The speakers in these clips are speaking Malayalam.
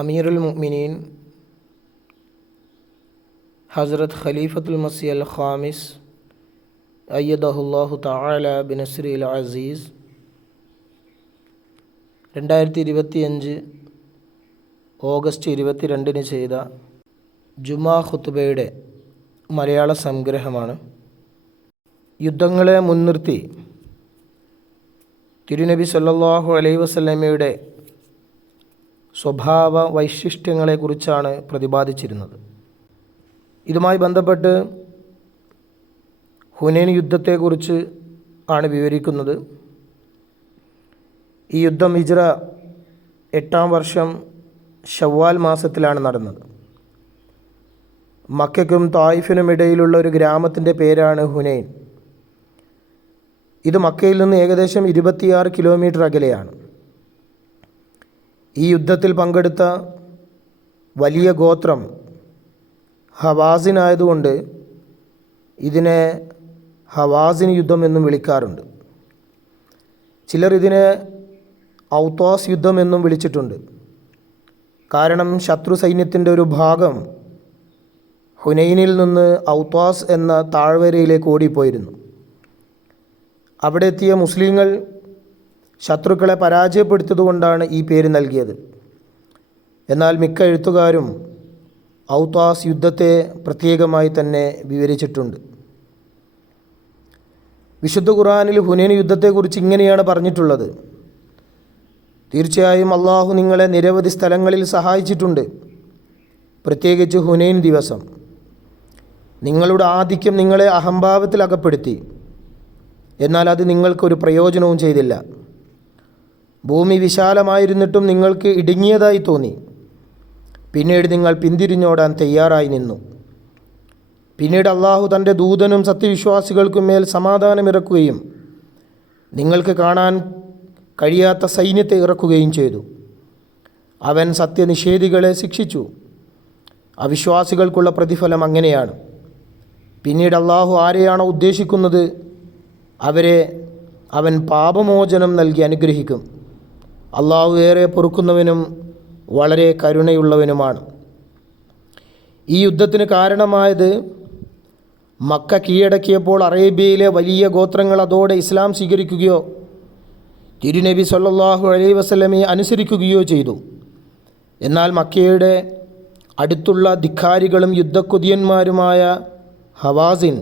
അമീറുൽ മുഅ്മിനീൻ ഹസ്രത്ത് ഖലീഫത്തുൽ മസീഹ് അൽ ഖാമിസ് അയ്യദഹുല്ലാഹു തആല ബിനസ്രിൽ അസീസ് 2025 ഓഗസ്റ്റ് 22 ചെയ്ത ജുമാ ഖുത്ബയുടെ മലയാള സംഗ്രഹമാണ്. യുദ്ധങ്ങളെ മുൻനിർത്തി തിരുനബി സല്ലല്ലാഹു അലൈഹി വസല്ലമയുടെ സ്വഭാവ വൈശിഷ്ട്യങ്ങളെക്കുറിച്ചാണ് പ്രതിപാദിച്ചിരുന്നത്. ഇതുമായി ബന്ധപ്പെട്ട് ഹുനൈൻ യുദ്ധത്തെക്കുറിച്ച് ആണ് വിവരിക്കുന്നത്. ഈ യുദ്ധം ഹിജ്റ 8-ാം വർഷം ശവ്വാൽ മാസത്തിലാണ് നടന്നത്. മക്കയ്ക്കും തായിഫിനും ഇടയിലുള്ള ഒരു ഗ്രാമത്തിൻ്റെ പേരാണ് ഹുനൈൻ. ഇത് മക്കയിൽ നിന്ന് ഏകദേശം 26 കിലോമീറ്റർ അകലെയാണ്. ഈ യുദ്ധത്തിൽ പങ്കെടുത്ത വലിയ ഗോത്രം ഹവാസിൻ ആയതുകൊണ്ട് ഇതിനെ ഹവാസിൻ യുദ്ധം എന്നും വിളിക്കാറുണ്ട്. ചിലർ ഇതിനെ ഔത്താസ് യുദ്ധം എന്നും വിളിച്ചിട്ടുണ്ട്. കാരണം ശത്രു സൈന്യത്തിൻ്റെ ഒരു ഭാഗം ഹുനൈനിൽ നിന്ന് ഔത്താസ് എന്ന താഴ്വരയിലേക്ക് ഓടിപ്പോയിരുന്നു. അവിടെ എത്തിയ മുസ്ലിങ്ങൾ ശത്രുക്കളെ പരാജയപ്പെടുത്തിയതുകൊണ്ടാണ് ഈ പേര് നൽകിയത്. എന്നാൽ മിക്ക എഴുത്തുകാരും ഔത്താസ് യുദ്ധത്തെ പ്രത്യേകമായി തന്നെ വിവരിച്ചിട്ടുണ്ട്. വിശുദ്ധ ഖുർആനിൽ ഹുനൈൻ യുദ്ധത്തെക്കുറിച്ച് ഇങ്ങനെയാണ് പറഞ്ഞിട്ടുള്ളത്: തീർച്ചയായും അള്ളാഹു നിങ്ങളെ നിരവധി സ്ഥലങ്ങളിൽ സഹായിച്ചിട്ടുണ്ട്, പ്രത്യേകിച്ച് ഹുനൈൻ ദിവസം. നിങ്ങളുടെ ആധിക്യം നിങ്ങളെ അഹംഭാവത്തിൽ അകപ്പെടുത്തി, എന്നാൽ അത് നിങ്ങൾക്കൊരു പ്രയോജനവും ചെയ്തില്ല. ഭൂമി വിശാലമായിരുന്നിട്ടും നിങ്ങൾക്ക് ഇടുങ്ങിയതായി തോന്നി. പിന്നീട് നിങ്ങൾ പിന്തിരിഞ്ഞോടാൻ തയ്യാറായി നിന്നു. പിന്നീട് അള്ളാഹു തൻ്റെ ദൂതനും സത്യവിശ്വാസികൾക്കും മേൽ സമാധാനമിറക്കുകയും നിങ്ങൾക്ക് കാണാൻ കഴിയാത്ത സൈന്യത്തെ ഇറക്കുകയും ചെയ്തു. അവൻ സത്യനിഷേധികളെ ശിക്ഷിച്ചു. അവിശ്വാസികൾക്കുള്ള പ്രതിഫലം അങ്ങനെയാണ്. പിന്നീട് അള്ളാഹു ആരെയാണോ ഉദ്ദേശിക്കുന്നത് അവരെ അവൻ പാപമോചനം നൽകി അനുഗ്രഹിക്കും. അള്ളാഹു ഏറെ പൊറുക്കുന്നവനും വളരെ കരുണയുള്ളവനുമാണ്. ഈ യുദ്ധത്തിന് കാരണമായത് മക്ക കീഴടക്കിയപ്പോൾ അറേബ്യയിലെ വലിയ ഗോത്രങ്ങൾ അതോടെ ഇസ്ലാം സ്വീകരിക്കുകയോ തിരുനബി സല്ലല്ലാഹു അലൈഹി വസല്ലമയെ അനുസരിക്കുകയോ ചെയ്തു. എന്നാൽ മക്കയുടെ അടുത്തുള്ള ധിക്കാരികളും യുദ്ധക്കൊതിയന്മാരുമായ ഹവാസിൻ,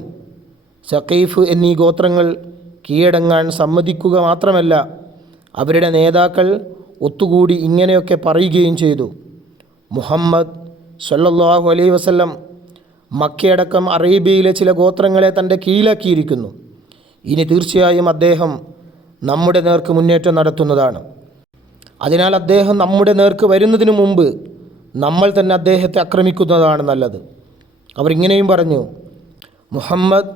സഖീഫ് എന്നീ ഗോത്രങ്ങൾ കീഴടങ്ങാൻ സമ്മതിക്കുക മാത്രമല്ല, അവരുടെ നേതാക്കൾ ഒത്തുകൂടി ഇങ്ങനെയൊക്കെ പറയുകയും ചെയ്തു: മുഹമ്മദ് സല്ലല്ലാഹു അലൈഹി വസല്ലം മക്കയടക്കം അറേബ്യയിലെ ചില ഗോത്രങ്ങളെ തൻ്റെ കീഴിലാക്കിയിരിക്കുന്നു. ഇനി തീർച്ചയായും അദ്ദേഹം നമ്മുടെ നേർക്ക് മുന്നേറ്റം നടത്തുന്നതാണ്. അതിനാൽ അദ്ദേഹം നമ്മുടെ നേർക്ക് വരുന്നതിന് മുമ്പ് നമ്മൾ തന്നെ അദ്ദേഹത്തെ ആക്രമിക്കുന്നതാണ് നല്ലത്. അവർ ഇങ്ങനെയും പറഞ്ഞു: മുഹമ്മദ്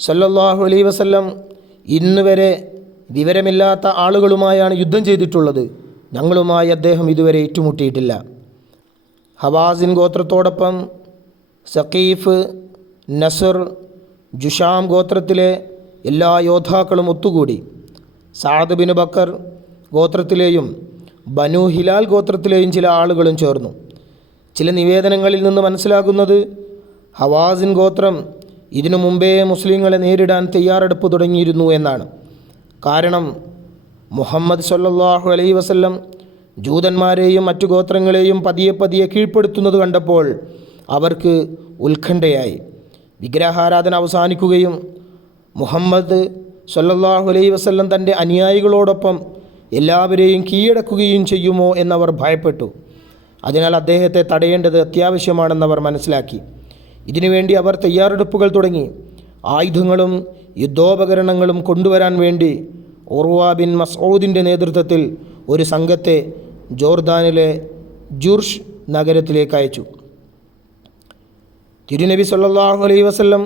സല്ലല്ലാഹു അലൈഹി വസല്ലം ഇന്ന് വരെ വിവരമില്ലാത്ത ആളുകളുമായാണ് യുദ്ധം ചെയ്തിട്ടുള്ളത്. ഞങ്ങളുമായി അദ്ദേഹം ഇതുവരെ ഏറ്റുമുട്ടിയിട്ടില്ല. ഹവാസിൻ ഗോത്രത്തോടൊപ്പം സഖീഫ്, നസർ, ജുഷാം ഗോത്രത്തിലെ എല്ലാ യോദ്ധാക്കളും ഒത്തുകൂടി. സഅദ് ബിൻ ബക്കർ ഗോത്രത്തിലെയും ബനു ഹിലാൽ ഗോത്രത്തിലെയും ചില ആളുകളും ചേർന്നു. ചില നിവേദനങ്ങളിൽ നിന്ന് മനസ്സിലാകുന്നത് ഹവാസിൻ ഗോത്രം ഇതിനു മുമ്പേ മുസ്ലിങ്ങളെ നേരിടാൻ തയ്യാറെടുപ്പ് തുടങ്ങിയിരുന്നു എന്നാണ്. കാരണം മുഹമ്മദ് സല്ലല്ലാഹു അലൈഹി വസല്ലം ജൂതന്മാരെയും മറ്റു ഗോത്രങ്ങളെയും പതിയെ പതിയെ കീഴ്പ്പെടുത്തുന്നത് കണ്ടപ്പോൾ അവർക്ക് ഉത്കണ്ഠയായി. വിഗ്രഹാരാധന അവസാനിക്കുകയും മുഹമ്മദ് സല്ലല്ലാഹു അലൈഹി വസല്ലം തൻ്റെ അനുയായികളോടൊപ്പം എല്ലാവരെയും കീഴടക്കുകയും ചെയ്യുമോ എന്നവർ ഭയപ്പെട്ടു. അതിനാൽ അദ്ദേഹത്തെ തടയേണ്ടത് അത്യാവശ്യമാണെന്നവർ മനസ്സിലാക്കി. ഇതിനുവേണ്ടി അവർ തയ്യാറെടുപ്പുകൾ തുടങ്ങി. ആയുധങ്ങളും യുദ്ധോപകരണങ്ങളും കൊണ്ടുവരാൻ വേണ്ടി ഉർവ ബിൻ മസ്ഊദിൻ്റെ നേതൃത്വത്തിൽ ഒരു സംഘത്തെ ജോർദാനിലെ ജുർഷ് നഗരത്തിലേക്ക് അയച്ചു. തിരുനബി സല്ലല്ലാഹു അലൈഹി വസല്ലം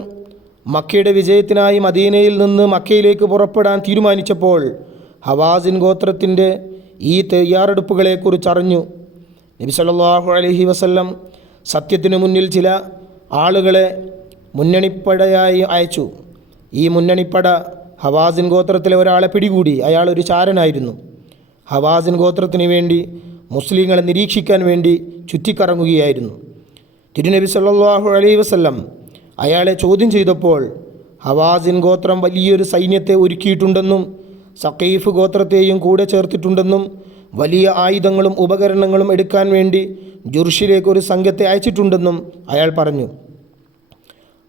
മക്കയുടെ വിജയത്തിനായി മദീനയിൽ നിന്ന് മക്കയിലേക്ക് പുറപ്പെടാൻ തീരുമാനിച്ചപ്പോൾ ഹവാസിൻ ഗോത്രത്തിൻ്റെ ഈ തയ്യാറെടുപ്പുകളെക്കുറിച്ച് അറിഞ്ഞു. നബി സല്ലല്ലാഹു അലൈഹി വസല്ലം സത്യത്തിനു മുന്നിൽ ചില ആളുകളെ മുന്നണിപ്പടയായി അയച്ചു. ഈ മുന്നണിപ്പട ഹവാസിൻ ഗോത്രത്തിലെ ഒരാളെ പിടികൂടി. അയാൾ ഒരു ചാരനായിരുന്നു. ഹവാസിൻ ഗോത്രത്തിന് വേണ്ടി മുസ്ലിങ്ങളെ നിരീക്ഷിക്കാൻ വേണ്ടി ചുറ്റിക്കറങ്ങുകയായിരുന്നു. തിരുനബി സല്ലല്ലാഹു അലൈഹി വസല്ലം അയാളെ ചോദ്യം ചെയ്തപ്പോൾ ഹവാസിൻ ഗോത്രം വലിയൊരു സൈന്യത്തെ ഒരുക്കിയിട്ടുണ്ടെന്നും സഖീഫ് ഗോത്രത്തെയും കൂടെ ചേർത്തിട്ടുണ്ടെന്നും വലിയ ആയുധങ്ങളും ഉപകരണങ്ങളും എടുക്കാൻ വേണ്ടി ജുർഷിലേക്ക് ഒരു സംഘത്തെ അയച്ചിട്ടുണ്ടെന്നും അയാൾ പറഞ്ഞു.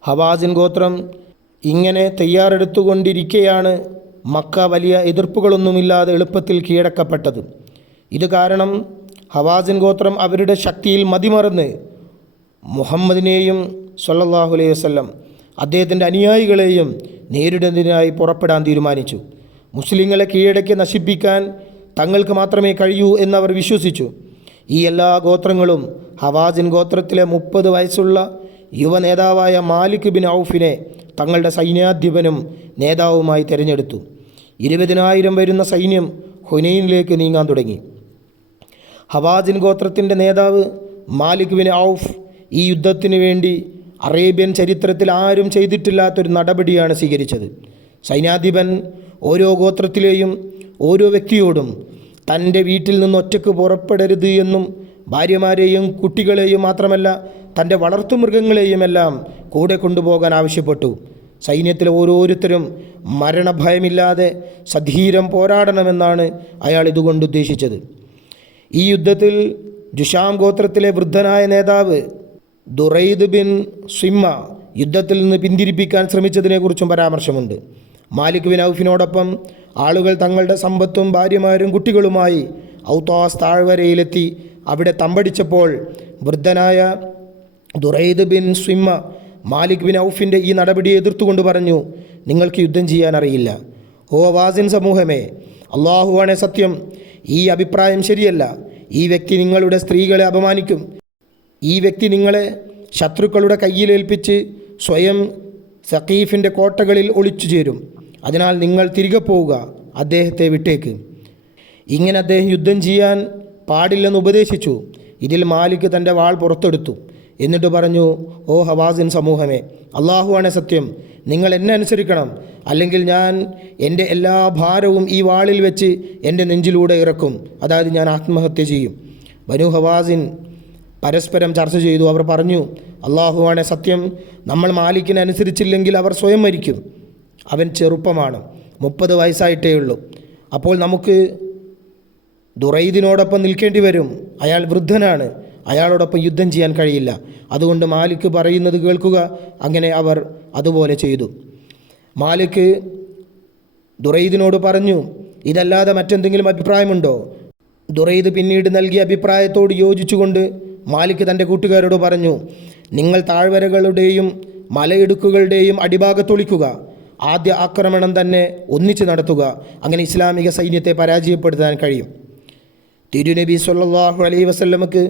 ഹവാസിൻ ഗോത്രം ഇങ്ങനെ തയ്യാറെടുത്തുകൊണ്ടിരിക്കെയാണ് മക്ക വലിയ എതിർപ്പുകളൊന്നുമില്ലാതെ എളുപ്പത്തിൽ കീഴടക്കപ്പെട്ടത്. ഇത് കാരണം ഹവാസിൻ ഗോത്രം അവരുടെ ശക്തിയിൽ മതിമറന്ന് മുഹമ്മദിനെയും സ്വല്ലല്ലാഹു അലൈഹി വസല്ലം അദ്ദേഹത്തിൻ്റെ അനുയായികളെയും നേരിടുന്നതിനായി പുറപ്പെടാൻ തീരുമാനിച്ചു. മുസ്ലിങ്ങളെ കീഴടക്കി നശിപ്പിക്കാൻ തങ്ങൾക്ക് മാത്രമേ കഴിയൂ എന്നവർ വിശ്വസിച്ചു. ഈ എല്ലാ ഗോത്രങ്ങളും ഹവാസിൻ ഗോത്രത്തിലെ 30 വയസ്സുള്ള യുവ നേതാവായ മാലിക് ബിൻ ഔഫിനെ തങ്ങളുടെ സൈന്യാധിപനും നേതാവുമായി തിരഞ്ഞെടുത്തു. 20,000 വരുന്ന സൈന്യം ഹുനൈനിലേക്ക് നീങ്ങാൻ തുടങ്ങി. ഹവാസിൻ ഗോത്രത്തിൻ്റെ നേതാവ് മാലിക് ബിൻ ഔഫ് ഈ യുദ്ധത്തിന് വേണ്ടി അറേബ്യൻ ചരിത്രത്തിൽ ആരും ചെയ്തിട്ടില്ലാത്തൊരു നടപടിയാണ് സ്വീകരിച്ചത്. സൈന്യാധിപൻ ഓരോ ഗോത്രത്തിലെയും ഓരോ വ്യക്തിയോടും തൻ്റെ വീട്ടിൽ നിന്ന് ഒറ്റയ്ക്ക് പുറപ്പെടരുത് എന്നും ഭാര്യമാരെയും കുട്ടികളെയും മാത്രമല്ല തൻ്റെ വളർത്തുമൃഗങ്ങളെയുമെല്ലാം കൂടെ കൊണ്ടുപോകാൻ ആവശ്യപ്പെട്ടു. സൈന്യത്തിലെ ഓരോരുത്തരും മരണഭയമില്ലാതെ സധീരം പോരാടണമെന്നാണ് അയാൾ ഇതുകൊണ്ട് ഉദ്ദേശിച്ചത്. ഈ യുദ്ധത്തിൽ ജുഷാം ഗോത്രത്തിലെ വൃദ്ധനായ നേതാവ് ദുറൈദ് ബിൻ സിമ്മ യുദ്ധത്തിൽ നിന്ന് പിന്തിരിപ്പിക്കാൻ ശ്രമിച്ചതിനെക്കുറിച്ചും പരാമർശമുണ്ട്. മാലിക് ബിൻ ഔഫിനോടൊപ്പം ആളുകൾ തങ്ങളുടെ സമ്പത്തും ഭാര്യമാരും കുട്ടികളുമായി ഔത്താസ് താഴ്വരയിലെത്തി അവിടെ തമ്പടിച്ചപ്പോൾ വൃദ്ധനായ ദുറൈദ് ബിൻ സിമ്മ മാലിക് ബിൻ ഔഫിൻ്റെ ഈ നടപടിയെ എതിർത്തുകൊണ്ട് പറഞ്ഞു, നിങ്ങൾക്ക് യുദ്ധം ചെയ്യാൻ അറിയില്ല. ഓ ഹവാസിൻ സമൂഹമേ, അള്ളാഹുവാണെ സത്യം, ഈ അഭിപ്രായം ശരിയല്ല. ഈ വ്യക്തി നിങ്ങളുടെ സ്ത്രീകളെ അപമാനിക്കും. ഈ വ്യക്തി നിങ്ങളെ ശത്രുക്കളുടെ കയ്യിലേൽപ്പിച്ച് സ്വയം സഖീഫിൻ്റെ കോട്ടകളിൽ ഒളിച്ചു ചേരും. അതിനാൽ നിങ്ങൾ തിരികെ പോവുക, അദ്ദേഹത്തെ വിട്ടേക്ക്. ഇങ്ങനെ അദ്ദേഹം യുദ്ധം ചെയ്യാൻ പാടില്ലെന്ന് ഉപദേശിച്ചു. ഇതിൽ മാലിക് തൻ്റെ വാൾ പുറത്തെടുത്തു. എന്നിട്ട് പറഞ്ഞു, ഓ ഹവാസിൻ സമൂഹമേ, അള്ളാഹുവാണ് സത്യം, നിങ്ങൾ എന്നെ അനുസരിക്കണം, അല്ലെങ്കിൽ ഞാൻ എൻ്റെ എല്ലാ ഭാരവും ഈ വാളിൽ വെച്ച് എൻ്റെ നെഞ്ചിലൂടെ ഇറക്കും, അതായത് ഞാൻ ആത്മഹത്യ ചെയ്യും. ബനു ഹവാസിൻ പരസ്പരം ചർച്ച ചെയ്തു. അവർ പറഞ്ഞു, അള്ളാഹുവാണ് സത്യം, നമ്മൾ മാലിക്കിനെ അനുസരിച്ചില്ലെങ്കിൽ അവർ സ്വയം മരിക്കും. അവൻ ചെറുപ്പമാണ്, 30 വയസ്സായിട്ടേ ഉള്ളൂ. അപ്പോൾ നമുക്ക് ദുറൈദിനോടൊപ്പം നിൽക്കേണ്ടി വരും. അയാൾ വൃദ്ധനാണ്, അയാളോടൊപ്പം യുദ്ധം ചെയ്യാൻ കഴിയില്ല. അതുകൊണ്ട് മാലിക് പറയുന്നത് കേൾക്കുക. അങ്ങനെ അവർ അതുപോലെ ചെയ്തു. മാലിക് ദുറൈദിനോട് പറഞ്ഞു, ഇതല്ലാതെ മറ്റെന്തെങ്കിലും അഭിപ്രായമുണ്ടോ? ദുറൈദ് പിന്നീട് നൽകിയ അഭിപ്രായത്തോട് യോജിച്ചുകൊണ്ട് മാലിക് തൻ്റെ കൂട്ടുകാരോട് പറഞ്ഞു, നിങ്ങൾ താഴ്വരകളുടെയും മലയിടുക്കുകളുടെയും അടിഭാഗത്തൊളിക്കുക. ആദ്യ ആക്രമണം തന്നെ ഒന്നിച്ച് നടത്തുക. അങ്ങനെ ഇസ്ലാമിക സൈന്യത്തെ പരാജയപ്പെടുത്താൻ കഴിയും. തിരുനബി സല്ലല്ലാഹു അലൈഹി വസല്ലമക്ക്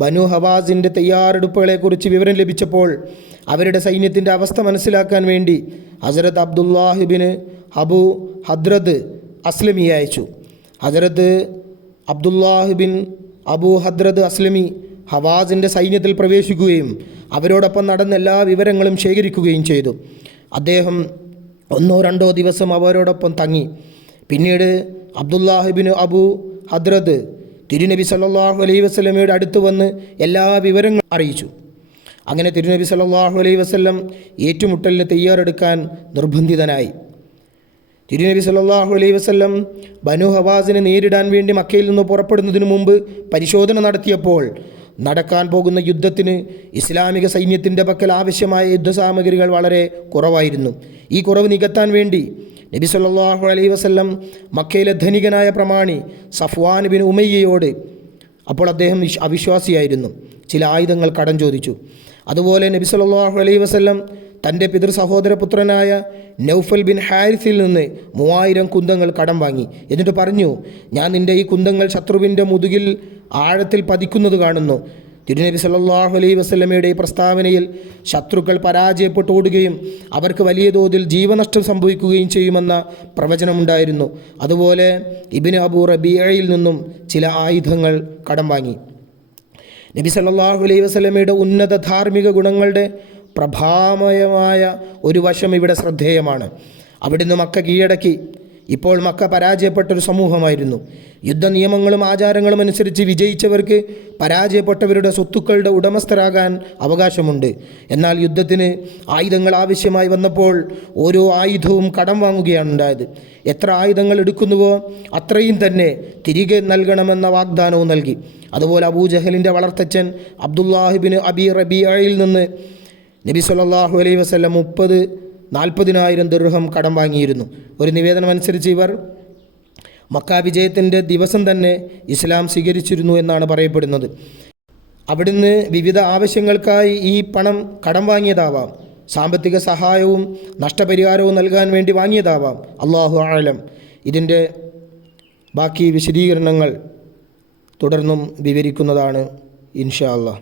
ബനു ഹവാസിൻ്റെ തയ്യാറെടുപ്പുകളെക്കുറിച്ച് വിവരം ലഭിച്ചപ്പോൾ അവരുടെ സൈന്യത്തിൻ്റെ അവസ്ഥ മനസ്സിലാക്കാൻ വേണ്ടി ഹസ്രത്ത് അബ്ദുല്ലാഹിബിന് അബു ഹദ്രദ് അസ്ലമിയെ അയച്ചു. ഹസ്രത്ത് അബ്ദുല്ലാഹിബിൻ അബു ഹദ്രദ് അസ്ലമി ഹവാസിൻ്റെ സൈന്യത്തിൽ പ്രവേശിക്കുകയും അവരോടൊപ്പം നടന്ന എല്ലാ വിവരങ്ങളും ശേഖരിക്കുകയും ചെയ്തു. അദ്ദേഹം 1-2 ദിവസം അവരോടൊപ്പം തങ്ങി. പിന്നീട് അബ്ദുല്ലാഹിബിൻ അബു ഹദ്രദ് തിരുനബി സല്ലല്ലാഹു അലൈഹി വസല്ലമയുടെ അടുത്ത് വന്ന് എല്ലാ വിവരങ്ങളും അറിയിച്ചു. അങ്ങനെ തിരുനബി സല്ലല്ലാഹു അലൈഹി വസല്ലം ഏറ്റുമുട്ടലിന് തയ്യാറെടുക്കാൻ നിർബന്ധിതനായി. തിരുനബി സല്ലല്ലാഹു അലൈഹി വസല്ലം ബനു ഹവാസിനെ നേരിടാൻ വേണ്ടി മക്കയിൽ നിന്ന് പുറപ്പെടുന്നതിനു മുമ്പ് പരിശോധന നടത്തിയപ്പോൾ നടക്കാൻ പോകുന്ന യുദ്ധത്തിന് ഇസ്ലാമിക സൈന്യത്തിൻ്റെ പക്കൽ ആവശ്യമായ യുദ്ധസാമഗ്രികൾ വളരെ കുറവായിരുന്നു. ഈ കുറവ് നികത്താൻ വേണ്ടി നബി സല്ലല്ലാഹു അലൈഹി വസല്ലം മക്കയിലെ ധനികനായ പ്രമാണി സഫ്വാൻ ബിൻ ഉമയ്യയോട്, അപ്പോൾ അദ്ദേഹം അവിശ്വാസിയായിരുന്നു, ചില ആയുധങ്ങൾ കടം ചോദിച്ചു. അതുപോലെ നബി സല്ലല്ലാഹു അലൈഹി വസല്ലം തൻ്റെ പിതൃ സഹോദരപുത്രനായ നൗഫൽ ബിൻ ഹാരിസിൽ നിന്ന് 3000 കുന്തങ്ങൾ കടം വാങ്ങി. എന്നിട്ട് പറഞ്ഞു, ഞാൻ നിൻ്റെ ഈ കുന്തങ്ങൾ ശത്രുവിൻ്റെ മുതുകിൽ ആഴത്തിൽ പതിക്കുന്നത് കാണുന്നു. തിരുനബി സല്ലല്ലാഹു അലൈഹി വസല്ലമയുടെ ഈ പ്രസ്താവനയിൽ ശത്രുക്കൾ പരാജയപ്പെട്ടു ഓടുകയും അവർക്ക് വലിയ തോതിൽ ജീവനഷ്ടം സംഭവിക്കുകയും ചെയ്യുമെന്ന പ്രവചനമുണ്ടായിരുന്നു. അതുപോലെ ഇബ്നു അബൂ റബീഅയിൽ നിന്നും ചില ആയുധങ്ങൾ കടം വാങ്ങി. നബി സല്ലല്ലാഹു അലൈഹി വസല്ലമയുടെ ഉന്നത ധാർമ്മിക ഗുണങ്ങളുടെ പ്രഭാമയമായ ഒരു വശം ഇവിടെ ശ്രദ്ധേയമാണ്. അവിടുന്ന് മക്ക കീഴടക്കി ഇപ്പോൾ മക്ക പരാജയപ്പെട്ടൊരു സമൂഹമായിരുന്നു. യുദ്ധ നിയമങ്ങളും ആചാരങ്ങളും അനുസരിച്ച് വിജയിച്ചവർക്ക് പരാജയപ്പെട്ടവരുടെ സ്വത്തുക്കളുടെ ഉടമസ്ഥരാകാൻ അവകാശമുണ്ട്. എന്നാൽ യുദ്ധത്തിന് ആയുധങ്ങൾ ആവശ്യമായി വന്നപ്പോൾ ഓരോ ആയുധവും കടം വാങ്ങുകയാണ് ഉണ്ടായത്. എത്ര ആയുധങ്ങൾ എടുക്കുന്നുവോ അത്രയും തന്നെ തിരികെ നൽകണമെന്ന വാഗ്ദാനവും നൽകി. അതുപോലെ അബൂജഹലിൻ്റെ വളർത്തച്ഛൻ അബ്ദുല്ലാഹിബിന് അബി റബീഅയിൽ നിന്ന് നബി സല്ലല്ലാഹു അലൈഹി വസല്ലം 40,000 ദിർഹം കടം വാങ്ങിയിരുന്നു. ഒരു നിവേദനം അനുസരിച്ച് ഇവർ മക്ക വിജയത്തിൻ്റെ ദിവസം തന്നെ ഇസ്ലാം സ്വീകരിച്ചിരുന്നു എന്നാണ് പറയപ്പെടുന്നത്. അവിടുന്ന് വിവിധ ആവശ്യങ്ങൾക്കായി ഈ പണം കടം വാങ്ങിയതാവാം, സാമ്പത്തിക സഹായവും നഷ്ടപരിഹാരവും നൽകാൻ വേണ്ടി വാങ്ങിയതാവാം. അല്ലാഹു അഅലം. ഇതിൻ്റെ ബാക്കി വിശദീകരണങ്ങൾ തുടർന്നും വിവരിക്കുന്നതാണ് ഇൻഷാ അല്ലാഹ്.